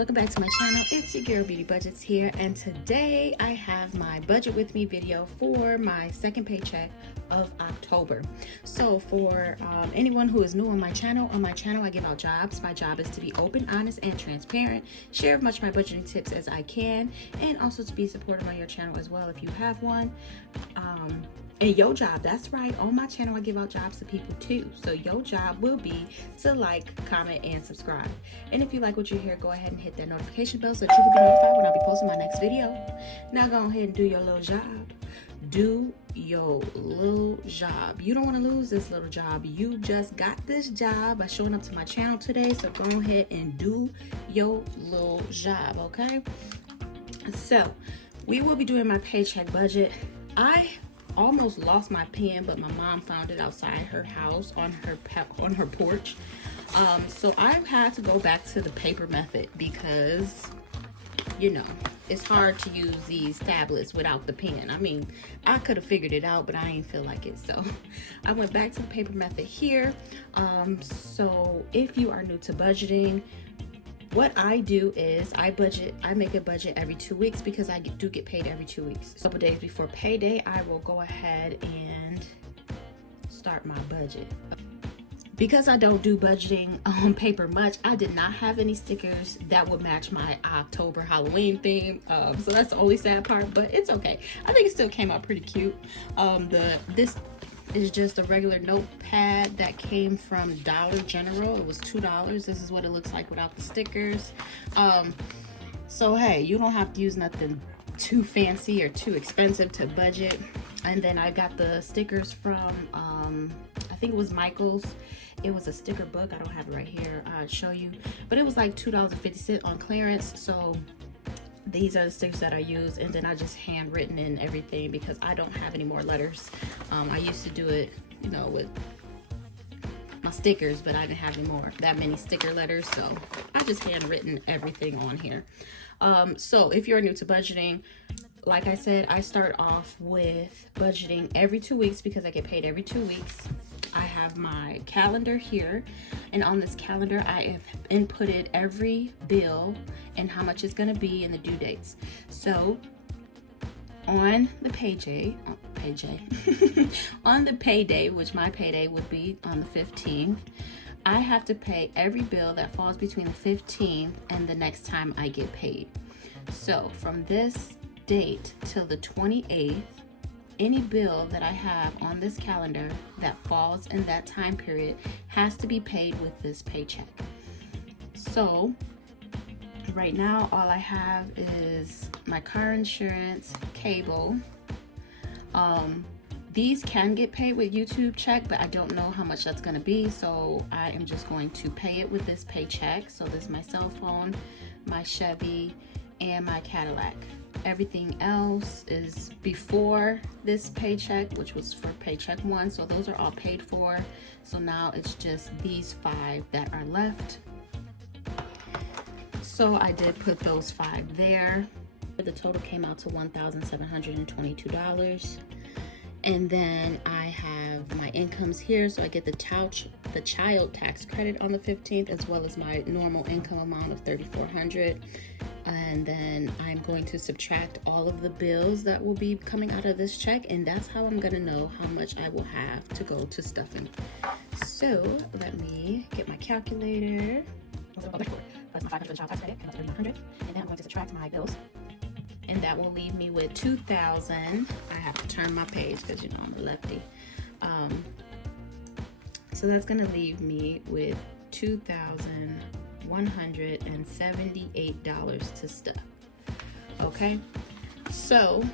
welcome back to my channel. It's your girl Beauty Budgetz here, and today I have my budget with me video for my second paycheck of October. So for anyone who is new on my channel I give out jobs. My job is to be open, honest, and transparent, share as much of my budgeting tips as I can, and also to be supportive on your channel as well if you have one. And your job, that's right, on my channel I give out jobs to people too. So your job will be to like, comment, and subscribe. And if you like what you hear, go ahead and hit that notification bell so that you can be notified when I'll be posting my next video. Now go ahead and do your little job. Do your little job. You don't want to lose this little job. You just got this job by showing up to my channel today. So go ahead and do your little job, okay? So we will be doing my paycheck budget. I almost lost my pen, but my mom found it outside her house on her porch. So I've had to go back to the paper method because, you know, it's hard to use these tablets without the pen. I mean, I could have figured it out, but I ain't feel like it. So I went back to the paper method here. So if you are new to budgeting, what I do is I make a budget every 2 weeks because I do get paid every 2 weeks. A couple days before payday, I will go ahead and start my budget. Because I don't do budgeting on paper much, I did not have any stickers that would match my October Halloween theme. So that's the only sad part, but it's okay. I think it still came out pretty cute. This is just a regular notepad that came from Dollar General. It was $2. This is what it looks like without the stickers. So hey, you don't have to use nothing too fancy or too expensive to budget. And then I got the stickers from I think it was Michael's. It was a sticker book. I don't have it right here. I'll show you, but it was like $2.50 on clearance. So these are the stickers that I use, and then I just handwritten in everything because I don't have any more letters. I used to do it, you know, with my stickers, but I didn't have that many sticker letters, so I just handwritten everything on here. So if you're new to budgeting, like I said, I start off with budgeting every 2 weeks because I get paid every 2 weeks. I have my calendar here, and on this calendar I have inputted every bill and how much it's going to be and the due dates. So on the on the payday, which my payday would be on the 15th, I have to pay every bill that falls between the 15th and the next time I get paid. So from this date till the 28th, any bill that I have on this calendar that falls in that time period has to be paid with this paycheck. So right now all I have is my car insurance, cable. These can get paid with YouTube check, but I don't know how much that's going to be, so I am just going to pay it with this paycheck. So this is my cell phone, my Chevy, and my Cadillac. Everything else is before this paycheck, which was for paycheck 1, so those are all paid for. So now it's just these 5 that are left. So I did put those 5 there. The total came out to $1,722. And then I have my incomes here, so I get the child tax credit on the 15th, as well as my normal income amount of $3,400. And then I'm going to subtract all of the bills that will be coming out of this check, and that's how I'm going to know how much I will have to go to stuffing. So let me get my calculator. That's my $500 child tax credit, and then I'm going to subtract my bills, and that will leave me with $2,000. I have to turn my page because, you know, I'm a lefty. So that's going to leave me with $2,178 to stuff. Okay, so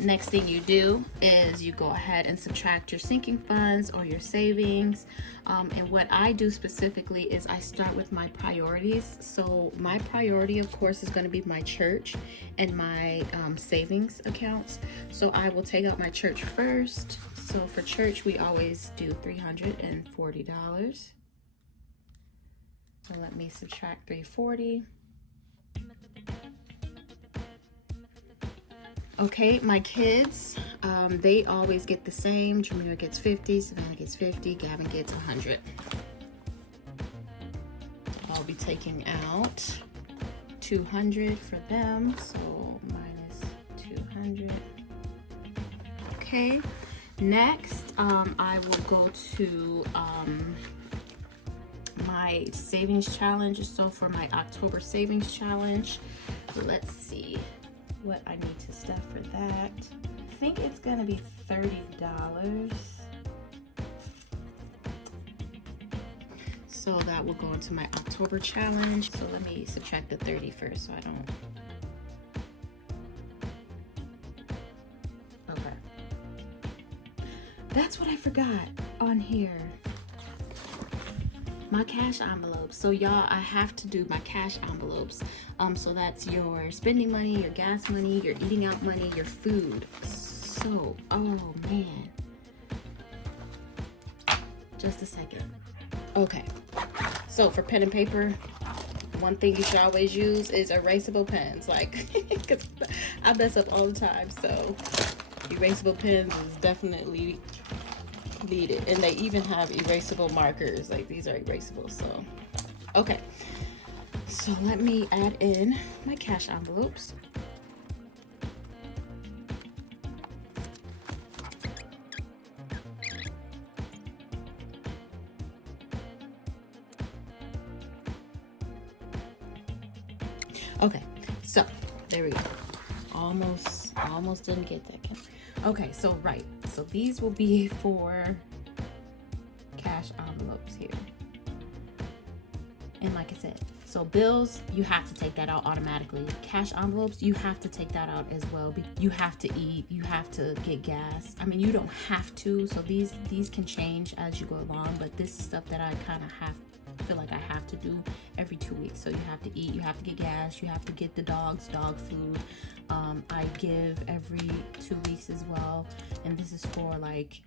next thing you do is you go ahead and subtract your sinking funds or your savings. And what I do specifically is I start with my priorities. So my priority, of course, is going to be my church and my savings accounts. So I will take out my church first. So for church, we always do $340. So let me subtract $340. Okay, my kids, they always get the same. Jameer gets 50, Savannah gets 50, Gavin gets 100. I'll be taking out $200 for them, so minus 200. Okay, next I will go to my savings challenge. So for my October savings challenge, let's see what I need to stuff for that. I think it's gonna be $30. So that will go into my October challenge. So let me subtract the 30 first so I don't. Okay. That's what I forgot on here. My cash envelopes. So y'all, I have to do my cash envelopes. So that's your spending money, your gas money, your eating out money, your food. So, oh man. Just a second. Okay. So for pen and paper, one thing you should always use is erasable pens. Like, because I mess up all the time. So erasable pens is definitely needed. And they even have erasable markers. Like these are erasable. So, okay. So let me add in my cash envelopes. Okay, so there we go. Almost didn't get that. Okay, so right. So these will be for cash envelopes here. And like I said, so bills, you have to take that out automatically. Cash envelopes, you have to take that out as well. You have to eat, you have to get gas. I mean, you don't have to. So these can change as you go along, but this is stuff that I kind of feel like I have to do every 2 weeks. So you have to eat, you have to get gas, you have to get the dogs dog food. I give every 2 weeks as well, and this is for like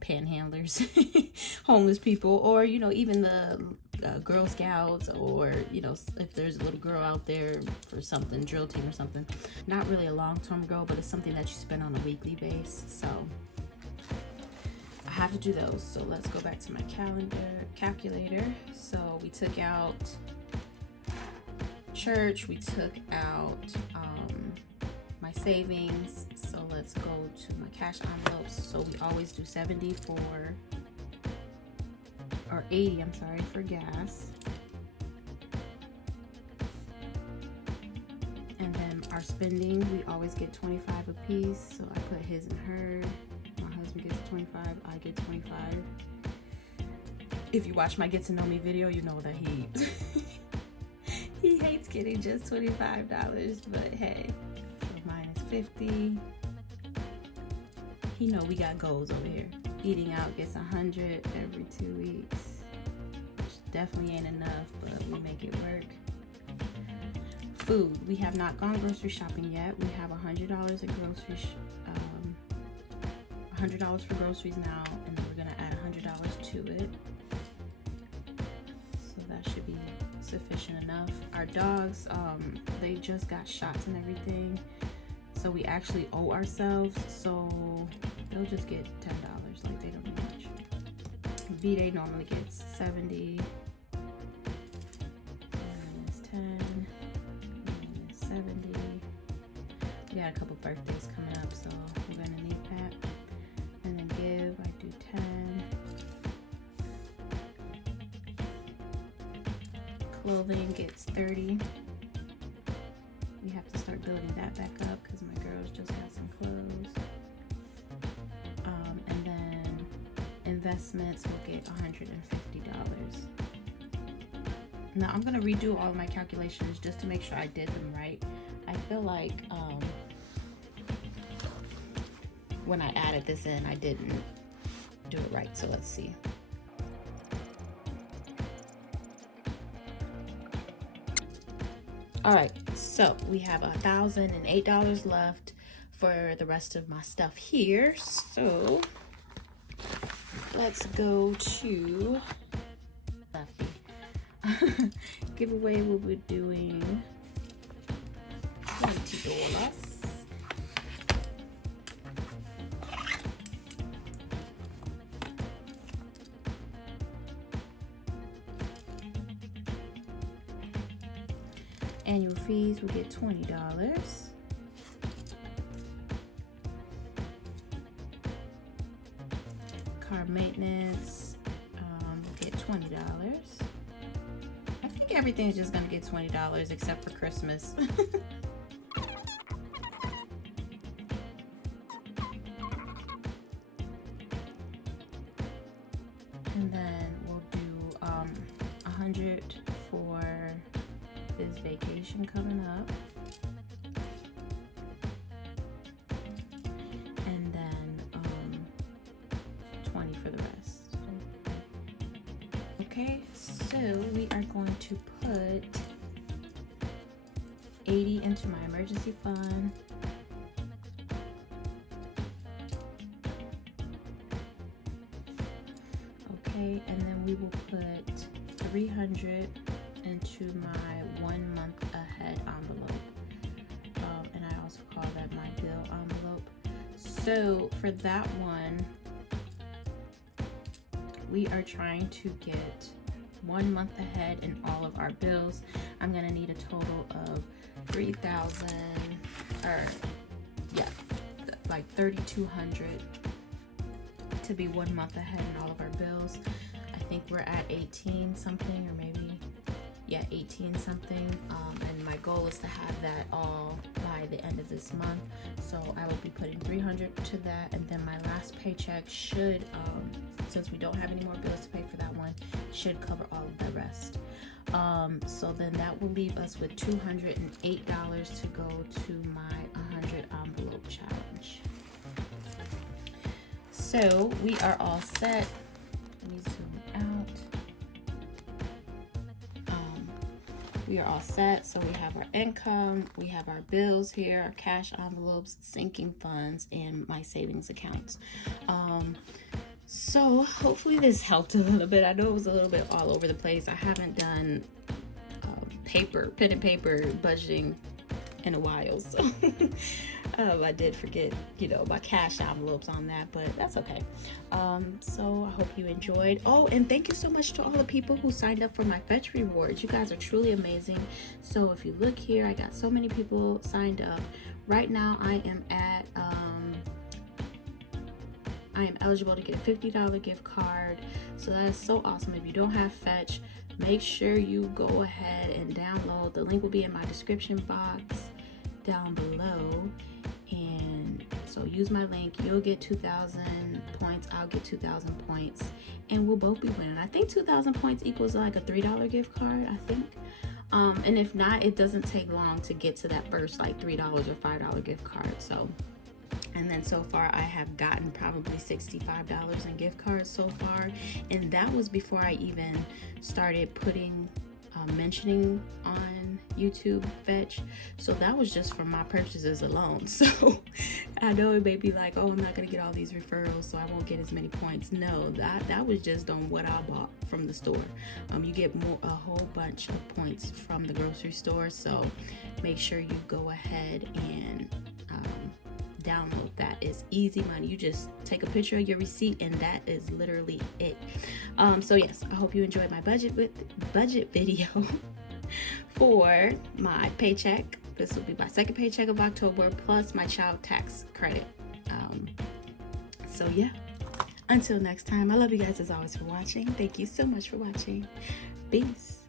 panhandlers, homeless people, or you know, even the Girl Scouts, or you know, if there's a little girl out there for something, drill team or something. Not really a long-term goal, but it's something that you spend on a weekly base. So I have to do those. So let's go back to my calculator. So we took out church, we took out my savings. So let's go to my cash envelopes. So we always do 70 for, or 80, I'm sorry, for gas. And then our spending, we always get 25 a piece. So I put his and her. My husband gets 25, I get 25. If you watch my Get to Know Me video, you know that he he hates getting just $25, but hey, so minus 50. You know we got goals over here. Eating out gets 100 every 2 weeks, which definitely ain't enough, but we make it work. Food, we have not gone grocery shopping yet. We have $100 in groceries. $100 for groceries now, and then we're gonna add $100 to it. So that should be sufficient enough. Our dogs, they just got shots and everything, so we actually owe ourselves, so they'll just get $10, like they don't need much. V-Day normally gets 70, minus 10, minus 70. We got a couple birthdays coming up, so we're gonna need that. And then give, I do 10. Clothing gets 30. We have to start building that back up because my girls just got some clothes. And then investments will get $150. Now I'm gonna redo all of my calculations just to make sure I did them right. I feel like when I added this in, I didn't do it right. So let's see. All right, so we have $1,008 left for the rest of my stuff here. So let's go to Lefty. Giveaway, we'll be doing $20. Annual fees, we get $20. Car maintenance, get $20. I think everything's just gonna get $20 except for Christmas. And then we'll do 100 for this vacation coming up. And then 20 for the rest. Okay, so we are going to put 80 into my emergency fund. Okay, and then we will put 300 into my 1 month ahead envelope. And I also call that my bill envelope. So for that one, we are trying to get 1 month ahead in all of our bills. I'm gonna need a total of 3,000, or yeah, like 3,200 to be 1 month ahead in all of our bills. I think we're at 18 something, or maybe, yeah, 18 something. And my goal is to have that all by the end of this month. So I will be putting 300 to that, and then my last paycheck should, since we don't have any more bills to pay for that one, should cover all of the rest. So then that will leave us with $208 to go to my 100 envelope challenge. So we are all set. Let me zoom out. We are all set. So we have our income, we have our bills here, our cash envelopes, sinking funds, and my savings accounts. So hopefully this helped a little bit. I know it was a little bit all over the place. I haven't done pen and paper budgeting in a while, so I did forget, my cash envelopes on that, but that's okay. So I hope you enjoyed. Oh, and thank you so much to all the people who signed up for my Fetch rewards. You guys are truly amazing. So if you look here, I got so many people signed up. Right now I am at I am eligible to get a $50 gift card. So that is so awesome. If you don't have Fetch, make sure you go ahead and download. The link will be in my description box down below. And so use my link. You'll get 2,000 points. I'll get 2,000 points. And we'll both be winning. I think 2,000 points equals like a $3 gift card, I think. And if not, it doesn't take long to get to that first like $3 or $5 gift card. So, and then so far I have gotten probably $65 in gift cards so far, and that was before I even started putting mentioning on YouTube Fetch. So that was just from my purchases alone. So I know it may be like, oh, I'm not gonna get all these referrals, so I won't get as many points. No, that was just on what I bought from the store. You get a whole bunch of points from the grocery store, so make sure you go ahead and download that. It's easy money. You just take a picture of your receipt, and that is literally it. So yes, I hope you enjoyed my budget video for my paycheck. This will be my second paycheck of October, plus my child tax credit. So yeah, until next time, I love you guys as always for watching. Thank you so much for watching. Peace.